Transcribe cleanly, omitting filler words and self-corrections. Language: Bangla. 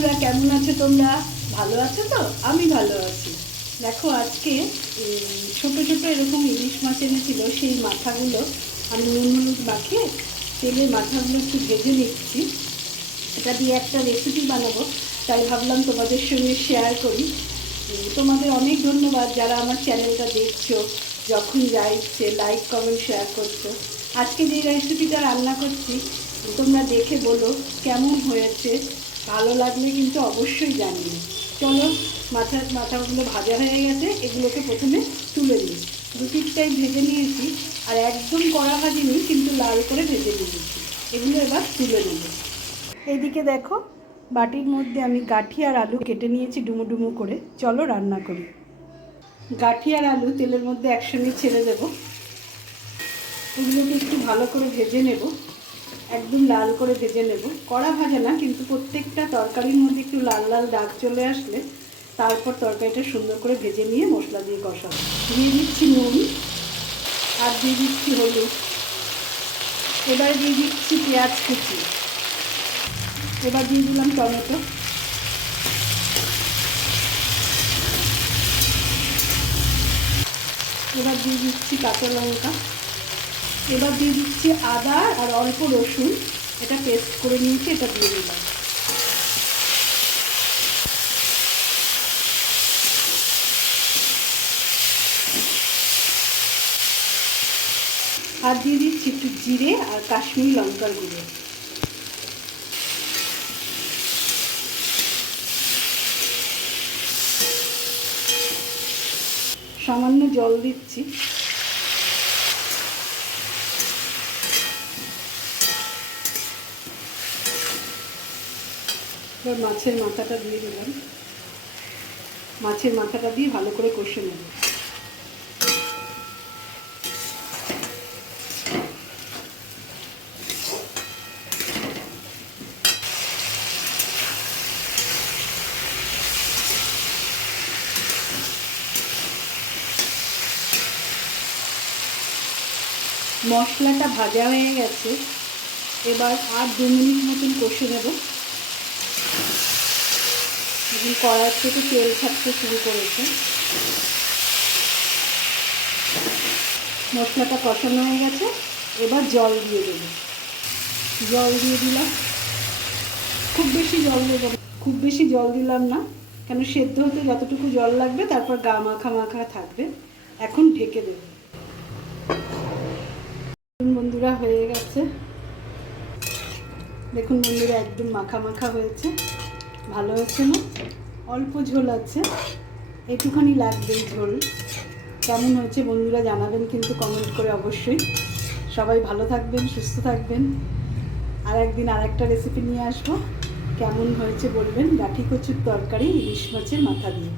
বন্ধুরা, কেমন আছো তোমরা? ভালো আছো তো? আমি ভালো আছি। দেখো, আজকে ছোট ছোট এরকম ইলিশ মাছ এনেছিল। সেই মাথাগুলো আমি নুন হলুদ মাখিয়ে তেলে মাথাগুলো একটু ভেজে নিচ্ছি। এটা দিয়ে একটা রেসিপি বানাবো, তাই ভাবলাম তোমাদের সঙ্গে শেয়ার করি। তোমাদের অনেক ধন্যবাদ যারা আমার চ্যানেলটা দেখছো, যখন যা ইচ্ছে লাইক কমেন্ট শেয়ার করছো। আজকে যে রেসিপিটা রান্না করছি তোমরা দেখে বলো কেমন হয়েছে। ভালো লাগলে কিন্তু অবশ্যই জানিও। চলো, মাথাগুলো ভাজা হয়ে গেছে, এগুলোকে প্রথমে তুলে নিই। দু পিঠটাই ভেজে নিয়েছি, আর একদম কড়া ভাজিনি, কিন্তু লাল করে ভেজে নিয়েছি। এগুলো এবার তুলে নেব। এইদিকে দেখো, বাটির মধ্যে আমি গাঁঠি আর আলু কেটে নিয়েছি ডুমো ডুমো করে। চলো রান্না করি। গাঁঠি আর আলু তেলের মধ্যে একসঙ্গে ছেড়ে দেব। এগুলোকে একটু ভালো করে ভেজে নেব, একদম লাল করে ভেজে নেব। কড়া ভাজা না, কিন্তু প্রত্যেকটা তরকারির মধ্যে একটু লাল লাল দাগ চলে আসলে তারপর তরকারিটা সুন্দর করে ভেজে নিয়ে মশলা দিয়ে কষাবো। দিয়ে দিচ্ছি নুন, আর দিয়ে দিচ্ছি হলুদ। এবার দিয়ে দিচ্ছি পেঁয়াজ কুচি। এবার দিয়ে দিলাম টমেটো। এবার দিয়ে দিচ্ছি কাঁচা লঙ্কা। এবার দিয়ে দিচ্ছি আদা আর অল্প রসুন, এটা পেস্ট করে নিয়েছি, এটা দিয়ে দিলাম। আর দিয়ে দিচ্ছি একটু জিরে আর কাশ্মীরি লঙ্কার গুঁড়ো। সামান্য জল দিচ্ছি। এবার মাছের মাথাটা দিয়ে দিলাম। মাছের মাথাটা দিয়ে ভালো করে কষে নেব। মশলাটা ভাজা হয়ে গেছে, এবার আর 2 মিনিট মতন কষে নেব। এখন কড়াই থেকে তেল ছাড়তে শুরু করেছে। মশলাটা কষানো হয়ে গেছে, এবার জল দিয়ে দেব। জল দিয়ে দিলাম। খুব বেশি জল দেব না, খুব বেশি জল দিলাম না, কেন সেদ্ধ হতে যতটুকু জল লাগবে, তারপর গা মাখা মাখা থাকবে। এখন ঢেকে দেব। বন্ধুরা, হয়ে গেছে। দেখুন বন্ধুরা, একদম মাখা মাখা হয়েছে। ভালো হয়েছে না? অল্প ঝোল আছে, একটুখানি লাগবে ঝোল। কেমন হয়েছে বন্ধুরা জানাবেন কিন্তু কমেন্ট করে অবশ্যই। সবাই ভালো থাকবেন, সুস্থ থাকবেন। আর একদিন আর একটা রেসিপি নিয়ে আসবো। কেমন হয়েছে বলবেন। গাঁঠি কচুর তরকারি ইলিশ মাছের মাথা দিয়ে।